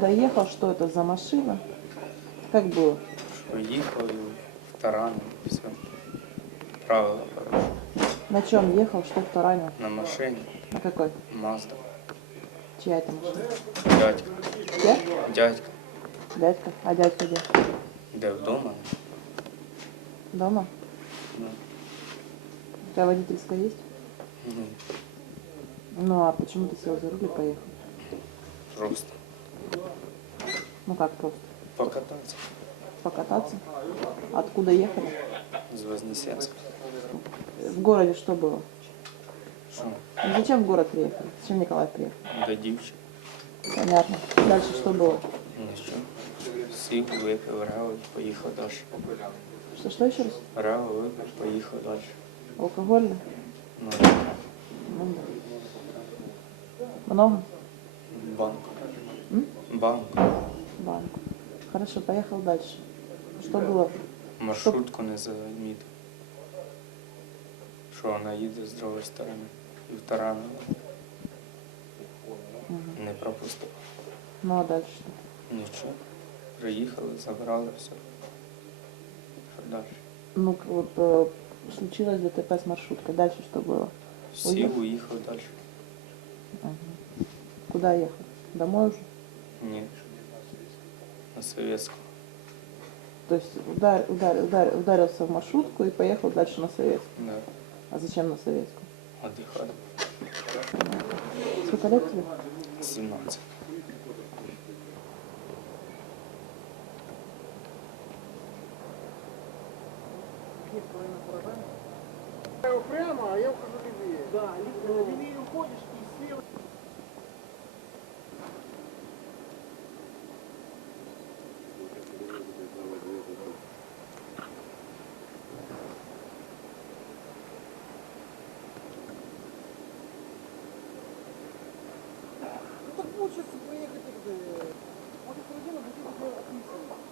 Доехал, что это за машина? Как было? Що їхав і в таран, і все. Правила порушив. На чем ехал, что кто ранил? На машині, На какой? Мазда. Чья это машина? Дядька. Где? Дядька. Дядька. А дядька где? Де вдома? Дома? Ну, У тебя водительская есть? ну, Ну а почему ты сел за руль и поехал? просто Ну как просто? покататися Покататься? Откуда ехали? з Вознесенська. В городе что было? Що? Ну, зачем в город приехали? Зачем Николай приехал? До дівчини. Понятно. Дальше что было? Нічого. Сів, випив, реал, поїхав далі. Что, что еще раз? Реал, випив, поїхав далі. Алкогольный? Ну, Ну, да. Много? банк. М? Банк. Банк. Хорошо, поехал дальше. Что было? Маршрутку не замітив. Що вона їде з другої сторони. І в таран Мгм. не пропустив. Ну а дальше что? Нічого. Приїхали, забрали все. Що далі? Ну, к- вот э, случилось ДТП с маршруткой. Дальше что было? Всі Уїхав? уїхав далі. Мгм. Куда ехал? Домой уже? Ні. На Советську. То есть удар, удар, удар, ударился в маршрутку и поехал дальше на Советскую. Да. А зачем на Советскую? Отдихали. Сколько лет тебе? 17. Прямо, а я ухожу левее. Да, левее уходишь и слева. Проехать, э, может, родина будет уже описана.